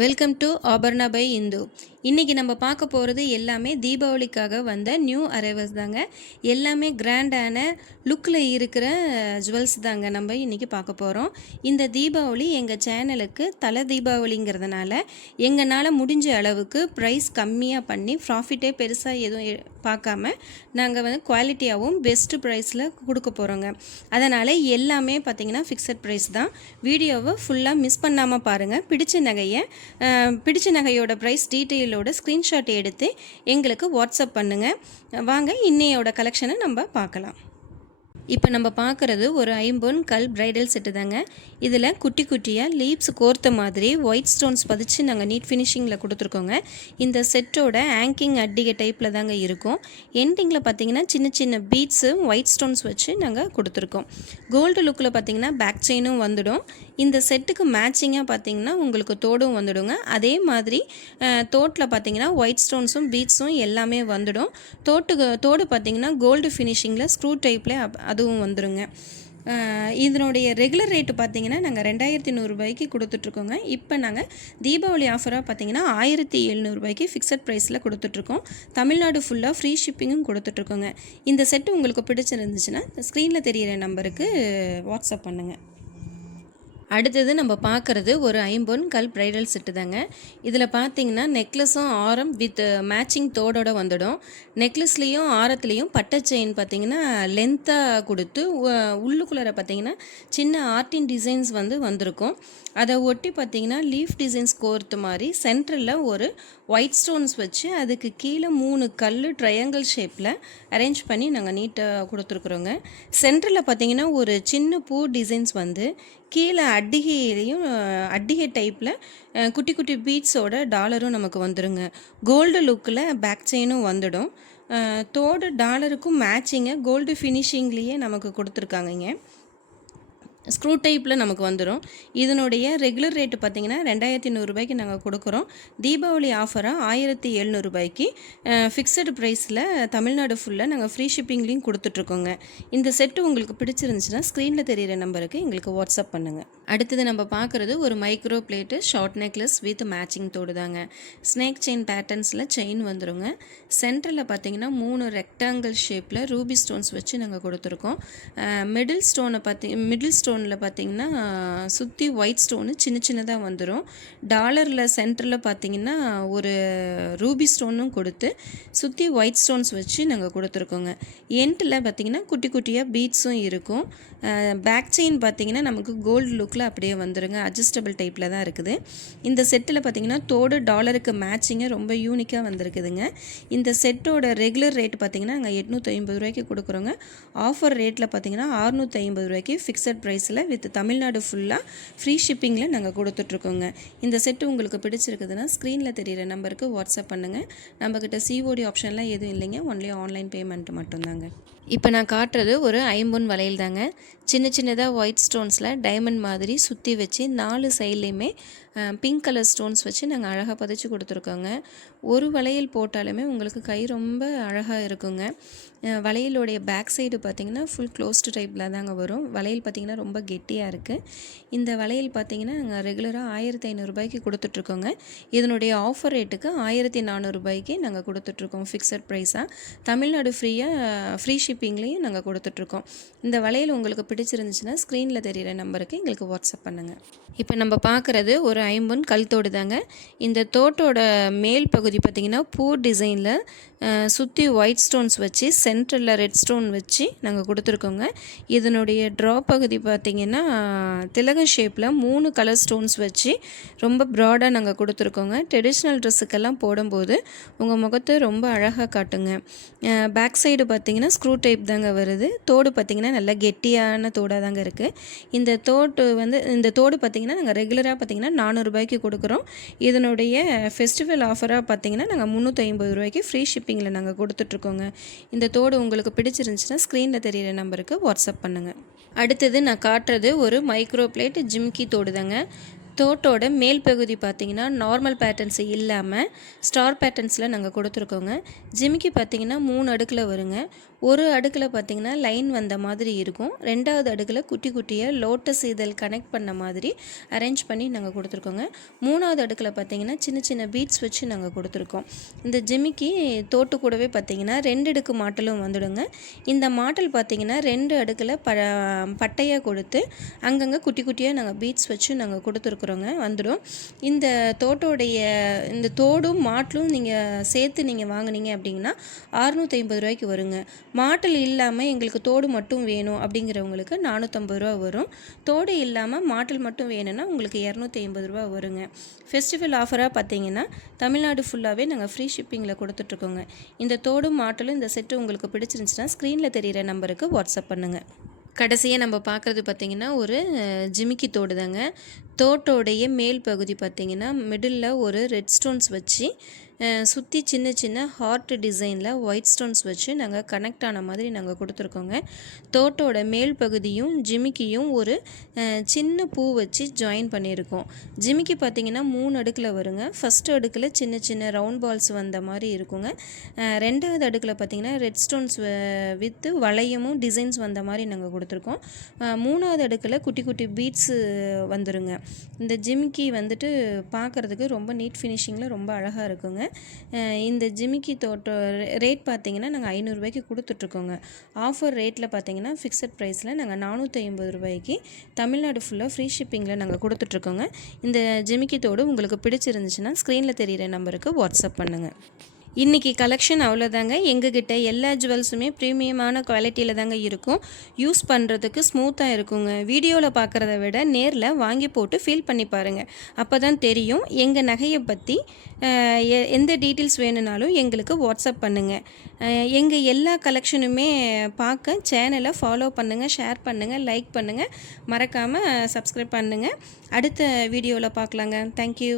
Welcome to Aparna by Indhu. இன்றைக்கி நம்ம பார்க்க போகிறது எல்லாமே தீபாவளிக்காக வந்த நியூ அரைவல்ஸ் தாங்க. எல்லாமே கிராண்டான லுக்கில் இருக்கிற ஜுவல்ஸ் தாங்க நம்ம இன்றைக்கி பார்க்க போகிறோம். இந்த தீபாவளி எங்கள் சேனலுக்கு தலை தீபாவளிங்கிறதுனால எங்களால் முடிஞ்ச அளவுக்கு ப்ரைஸ் கம்மியாக பண்ணி ப்ராஃபிட்டே பெருசாக எதுவும் பார்க்காம நாங்கள் வந்து குவாலிட்டியாகவும் பெஸ்ட்டு ப்ரைஸில் கொடுக்க போகிறோங்க. அதனால் எல்லாமே பார்த்திங்கன்னா ஃபிக்ஸட் ப்ரைஸ் தான். வீடியோவை ஃபுல்லாக மிஸ் பண்ணாமல் பாருங்கள். பிடிச்ச நகையோட ப்ரைஸ் டீட்டெயிலோட ஸ்க்ரீன்ஷாட் எடுத்து எங்களுக்கு வாட்ஸ்அப் பண்ணுங்கள். வாங்க இன்னையோட கலெக்ஷனை நம்ம பார்க்கலாம். இப்போ நம்ம பார்க்குறது ஒரு ஐம்பொன் கல் ப்ரைடல் செட்டு தாங்க. இதில் குட்டி குட்டியாக லீப்ஸ் கோர்த்த மாதிரி ஒயிட் ஸ்டோன்ஸ் பதிச்சு நாங்கள் நீட் ஃபினிஷிங்கில் கொடுத்துருக்கோங்க. இந்த செட்டோட ஆங்கிங் அட்டிகை டைப்பில் தாங்க இருக்கும். எண்டிங்கில் பார்த்திங்கன்னா சின்ன சின்ன பீட்ஸு ஒயிட் ஸ்டோன்ஸ் வச்சு நாங்கள் கொடுத்துருக்கோம். கோல்டு லுக்கில் பார்த்திங்கன்னா பேக் செயினும் வந்துடும். இந்த செட்டுக்கு மேட்சிங்காக பார்த்திங்கன்னா உங்களுக்கு தோடும் வந்துடுங்க. அதே மாதிரி தோட்டில் பார்த்திங்கன்னா ஒயிட் ஸ்டோன்ஸும் பீட்ஸும் எல்லாமே வந்துடும். தோடு பார்த்திங்கன்னா கோல்டு ஃபினிஷிங்கில் ஸ்க்ரூ டைப்பில் அதுவும் வந்துடுங்க. இதனுடைய ரெகுலர் ரேட்டு பார்த்திங்கன்னா நாங்கள் 2100 ரூபாய்க்கு கொடுத்துட்ருக்கோங்க. இப்போ நாங்கள் தீபாவளி ஆஃபராக பார்த்திங்கன்னா 1700 ரூபாய்க்கு ஃபிக்ஸட் ப்ரைஸில் கொடுத்துட்ருக்கோம். தமிழ்நாடு ஃபுல்லாக ஃப்ரீ ஷிப்பிங்கும் கொடுத்துட்ருக்கோங்க. இந்த செட்டு உங்களுக்கு பிடிச்சிருந்துச்சுன்னா ஸ்க்ரீனில் தெரிகிற நம்பருக்கு வாட்ஸ்அப் பண்ணுங்கள். அடுத்தது நம்ம பார்க்குறது ஒரு ஐம்பொன் கல் ப்ரைடல் செட்டு தாங்க. இதில் பார்த்திங்கன்னா நெக்லஸும் ஆரம் வித் மேட்சிங் தோடோடு வந்துடும். நெக்லஸ்லேயும் ஆரத்துலேயும் பட்டை செயின் பார்த்திங்கன்னா லென்த்தாக கொடுத்து உள்ளுக்குள்ளார பார்த்திங்கன்னா சின்ன ஆர்டின் டிசைன்ஸ் வந்திருக்கும். அதை ஒட்டி பார்த்திங்கன்னா லீஃப் டிசைன்ஸ் கோர்த்து மாதிரி சென்டரில் ஒரு ஒயிட் ஸ்டோன்ஸ் வச்சு அதுக்கு கீழே 3 கல் ட்ரையாங்கிள் ஷேப்பில் அரேஞ்ச் பண்ணி நாங்கள் நீட்டாக கொடுத்துருக்குறோங்க. சென்டரில் பார்த்திங்கன்னா ஒரு சின்ன பூ டிசைன்ஸ் கீழே அட்டிகை டைப்பில் குட்டி குட்டி பீட்ஸோட டாலரும் நமக்கு வந்துடுங்க. கோல்டு லுக்கில் பேக் செயினும் வந்துடும். தோடு டாலருக்கும் மேட்சிங்காக கோல்டு ஃபினிஷிங்லேயே நமக்கு கொடுத்துருக்காங்கங்க. ஸ்க்ரூ டைப்பில் நமக்கு வந்துடும். இதனுடைய ரெகுலர் ரேட்டு பார்த்திங்கன்னா 2100 ரூபாய்க்கு நாங்கள் கொடுக்குறோம். தீபாவளி ஆஃபராக 1700 ரூபாய்க்கு ஃபிக்ஸடு ப்ரைஸில் தமிழ்நாடு ஃபுல்லாக நாங்கள் ஃப்ரீ ஷிப்பிங்லேயும் கொடுத்துட்ருக்கோங்க. இந்த செட்டு உங்களுக்கு பிடிச்சிருந்துச்சுன்னா ஸ்க்ரீனில் தெரிகிற நம்பருக்கு எங்களுக்கு வாட்ஸ்அப் பண்ணுங்கள். அடுத்தது நம்ம பார்க்குறது ஒரு micro plate short necklace with matching தோடு தாங்க. ஸ்னேக் செயின் பேட்டர்ன்ஸில் செயின் வந்துடுங்க. சென்டரில் பார்த்திங்கன்னா 3 ரெக்டாங்கிள் ஷேப்பில் ரூபி ஸ்டோன்ஸ் வச்சு நாங்கள் கொடுத்துருக்கோம். மிடில் ஸ்டோனில் பார்த்திங்கன்னா சுற்றி ஒயிட் ஸ்டோனு சின்ன சின்னதாக வந்துடும். டாலரில் சென்டரில் பார்த்திங்கன்னா ஒரு ரூபி ஸ்டோனும் கொடுத்து சுற்றி ஒயிட் ஸ்டோன்ஸ் வச்சு நாங்கள் கொடுத்துருக்கோங்க. எண்டில் பார்த்திங்கன்னா குட்டி குட்டியாக பீட்ஸும் இருக்கும். பேக் செயின் பார்த்திங்கன்னா நமக்கு கோல்டு லுக்கில் அப்படியே வந்துடுங்க. அட்ஜஸ்டபிள் டைப்பில் தான் இருக்குது. இந்த செட்டில் பார்த்திங்கன்னா தோடு டாலருக்கு மேட்சிங்காக ரொம்ப யூனிக்காக வந்திருக்குதுங்க. இந்த செட்டோட ரெகுலர் ரேட் பார்த்திங்கன்னா நாங்கள் 850 ரூபாய்க்கு கொடுக்குறோங்க. ஆஃபர் ரேட்டில் பார்த்திங்கன்னா 650 ரூபாய்க்கு ஃபிக்ஸட் ப்ரைஸில் வித் தமிழ்நாடு ஃபுல்லாக ஃப்ரீ ஷிப்பிங்கில் நாங்கள் கொடுத்துட்ருக்கோங்க. இந்த செட்டு உங்களுக்கு பிடிச்சிருக்குதுன்னா ஸ்க்ரீனில் தெரிகிற நம்பருக்கு வாட்ஸ்அப் பண்ணுங்கள். நம்மக்கிட்ட சிஓடி ஆப்ஷன்லாம் எதுவும் இல்லைங்க, ஒன்லி ஆன்லைன் பேமெண்ட் மட்டும்தாங்க. இப்போ நான் காட்டுறது ஒரு ஐம்பொன் வளையல் தாங்க. சின்ன சின்னதாக ஒயிட் ஸ்டோன்ஸில் டைமண்ட் மாதிரி சுற்றி வச்சு 4 சைட்லேயுமே பிங்க் கலர் ஸ்டோன்ஸ் வச்சு நாங்கள் அழகாக பதிச்சு கொடுத்துருக்கோங்க. ஒரு வளையல் போட்டாலுமே உங்களுக்கு கை ரொம்ப அழகாக இருக்குங்க. வளையலோடைய பேக் சைடு பார்த்திங்கன்னா ஃபுல் க்ளோஸ்டு டைப்பில் தாங்க வரும். வளையல் பார்த்திங்கன்னா ரொம்ப கெட்டியாக இருக்குது. இந்த வளையல் பார்த்திங்கன்னா நாங்கள் ரெகுலராக 1500 ரூபாய்க்கு கொடுத்துட்ருக்கோங்க. இதனுடைய ஆஃபர் ரேட்டுக்கு 1400 ரூபாய்க்கு நாங்கள் கொடுத்துட்ருக்கோம் ஃபிக்ஸட் ப்ரைஸாக. தமிழ்நாடு ஃப்ரீ ஷிப்பிங்லேயும் நாங்கள் கொடுத்துட்ருக்கோம். இந்த வளையல் உங்களுக்கு பிடிச்சிருந்துச்சுன்னா ஸ்க்ரீனில் தெரிகிற நம்பருக்கு எங்களுக்கு வாட்ஸ்அப் பண்ணுங்கள். இப்போ நம்ம பார்க்குறது ஒரு ஐம்பொன் கல் தோடு தாங்க. இந்த தோட்டோட மேல் பகுதி பார்த்திங்கன்னா பூ டிசைனில் சுற்றி ஒயிட் ஸ்டோன்ஸ் வச்சு சென்டரில் ரெட் ஸ்டோன் வச்சு நாங்கள் கொடுத்துருக்கோங்க. இதனுடைய ட்ரா பகுதி பார்த்திங்கன்னா திலகம் ஷேப்பில் 3 கலர் ஸ்டோன்ஸ் வச்சு ரொம்ப ப்ராடாக நாங்கள் கொடுத்துருக்கோங்க. ட்ரெடிஷ்னல் ட்ரெஸ்ஸுக்கெல்லாம் போடும்போது உங்கள் முகத்தை ரொம்ப அழகாக காட்டுங்க. பேக் சைடு பார்த்திங்கன்னா ஸ்க்ரூ டைப் தாங்க வருது. தோடு பார்த்திங்கன்னா நல்லா கெட்டியான தோடாக தாங்க இருக்குது. இந்த தோடு பார்த்திங்கன்னா நாங்கள் ரெகுலராக பார்த்திங்கன்னா 400 ரூபாய்க்கு கொடுக்குறோம். இதனுடைய ஃபெஸ்டிவல் ஆஃபராக பார்த்திங்கன்னா நாங்கள் 350 ரூபாய்க்கு ஃப்ரீ ஷிப்பிங்கில் நாங்கள் கொடுத்துட்ருக்கோங்க. இந்த தோடு உங்களுக்கு பிடிச்சிருந்துச்சுன்னா ஸ்க்ரீனில் தெரிகிற நம்பருக்கு வாட்ஸ்அப் பண்ணுங்கள். அடுத்தது நான் காட்டுறது ஒரு மைக்ரோ பிளேட் ஜிம்கி தோடு தாங்க. தோட்டோட மேல் பகுதி பார்த்திங்கன்னா நார்மல் பேட்டர்ன்ஸ் இல்லாமல் ஸ்டார் பேட்டர்ன்ஸில் நாங்கள் கொடுத்துருக்கோங்க. ஜிமிக்கி பார்த்திங்கன்னா 3 அடுக்கில் வருங்க. ஒரு அடுக்கில் பார்த்திங்கன்னா லைன் வந்த மாதிரி இருக்கும். 2வது அடுக்கில் குட்டி குட்டியாக லோட்டஸ் இதழ் கனெக்ட் பண்ண மாதிரி அரேஞ்ச் பண்ணி நாங்கள் கொடுத்துருக்கோங்க. 3வது அடுக்கில் பார்த்திங்கன்னா சின்ன சின்ன பீட்ஸ் வச்சு நாங்கள் கொடுத்துருக்கோம். இந்த ஜிமிக்கி தோட்டு கூடவே பார்த்திங்கன்னா 2 அடுக்கு மாட்டலும் வந்துடுங்க. இந்த மாட்டல் பார்த்திங்கன்னா 2 அடுக்கில் பட்டையாக கொடுத்து அங்கங்கே குட்டி குட்டியாக நாங்கள் பீட்ஸ் வச்சு நாங்கள் கொடுத்துருக்கோம் வந்துடும். இந்த தோட்டோடைய இந்த தோடும் மாட்டலும் நீங்கள் சேர்த்து நீங்கள் வாங்கினீங்க அப்படிங்கன்னா 650 ரூபாய்க்கு வருங்க. மாட்டல் இல்லாமல் எங்களுக்கு தோடு மட்டும் வேணும் அப்படிங்கிறவங்களுக்கு 450 ரூபா வரும். தோடு இல்லாமல் மாட்டல் மட்டும் வேணும்னா உங்களுக்கு 250 ரூபா வருங்க. ஃபெஸ்டிவல் ஆஃபராக பார்த்தீங்கன்னா தமிழ்நாடு ஃபுல்லாகவே நாங்கள் ஃப்ரீ ஷிப்பிங்கில் கொடுத்துட்ருக்கோங்க. இந்த தோடும் மாட்டலும் இந்த செட்டு உங்களுக்கு பிடிச்சிருந்துச்சுன்னா ஸ்க்ரீனில் தெரிகிற நம்பருக்கு வாட்ஸ்அப் பண்ணுங்கள். கடைசியாக நம்ம பார்க்குறது பார்த்திங்கன்னா ஒரு ஜிமிக்கி தோடு தாங்க. தோட்டோடைய மேல் பகுதி பார்த்திங்கன்னா மிடில் ஒரு ரெட் ஸ்டோன்ஸ் வச்சு சுற்றி சின்ன சின்ன ஹார்ட் டிசைனில் ஒயிட் ஸ்டோன்ஸ் வச்சு நாங்கள் கனெக்ட் ஆன மாதிரி நாங்கள் கொடுத்துருக்கோங்க. தோட்டோட மேல் பகுதியும் ஜிமிக்கியும் ஒரு சின்ன பூ வச்சு ஜாயின் பண்ணியிருக்கோம். ஜிமிக்கி பார்த்திங்கன்னா 3 அடுக்கில் வருங்க. ஃபஸ்ட்டு அடுக்கில் சின்ன சின்ன ரவுண்ட் பால்ஸ் வந்த மாதிரி இருக்குங்க. 2வது அடுக்கில் பார்த்திங்கன்னா ரெட் ஸ்டோன்ஸ் வித்து வளையமும் டிசைன்ஸ் வந்த மாதிரி நாங்கள் கொடுத்துருக்கோம். 3வது அடுக்கில் குட்டி குட்டி பீட்ஸு வந்துருங்க. இந்த ஜிமிக்கி வந்துட்டு பார்க்குறதுக்கு ரொம்ப நீட் ஃபினிஷிங்கில் ரொம்ப அழகாக இருக்குங்க. இந்த ஜிமிக்கி தோட்டம் ரேட் பார்த்திங்கன்னா நாங்கள் 500 ரூபாய்க்கு கொடுத்துட்ருக்கோங்க. ஆஃபர் ரேட்டில் பார்த்திங்கன்னா ஃபிக்ஸட் ப்ரைஸில் நாங்கள் 450 ரூபாய்க்கு தமிழ்நாடு ஃபுல்லாக ஃப்ரீ ஷிப்பிங்கில் நாங்கள் கொடுத்துட்ருக்கோங்க. இந்த ஜிமிக்கி தோடு உங்களுக்கு பிடிச்சிருந்துச்சுன்னா ஸ்க்ரீனில் தெரிகிற நம்பருக்கு வாட்ஸ்அப் பண்ணுங்கள். இன்றைக்கி கலெக்ஷன் அவ்வளோதாங்க. எங்ககிட்ட எல்லா ஜுவல்ஸுமே ப்ரீமியமான குவாலிட்டியில் தாங்க இருக்கும். யூஸ் பண்ணுறதுக்கு ஸ்மூத்தாக இருக்குங்க. வீடியோவில் பார்க்குறத விட நேரில் வாங்கி போட்டு ஃபீல் பண்ணி பாருங்கள். அப்போ தான் தெரியும். எங்கள் நகையை பற்றி எந்த டீட்டெயில்ஸ் வேணும்னாலும் எங்களுக்கு வாட்ஸ்அப் பண்ணுங்கள். எங்கள் எல்லா கலெக்ஷனுமே பார்க்க சேனலை ஃபாலோ பண்ணுங்கள், ஷேர் பண்ணுங்கள், லைக் பண்ணுங்கள், மறக்காமல் சப்ஸ்கிரைப் பண்ணுங்கள். அடுத்த வீடியோவில் பார்க்கலாங்க. தேங்க்யூ.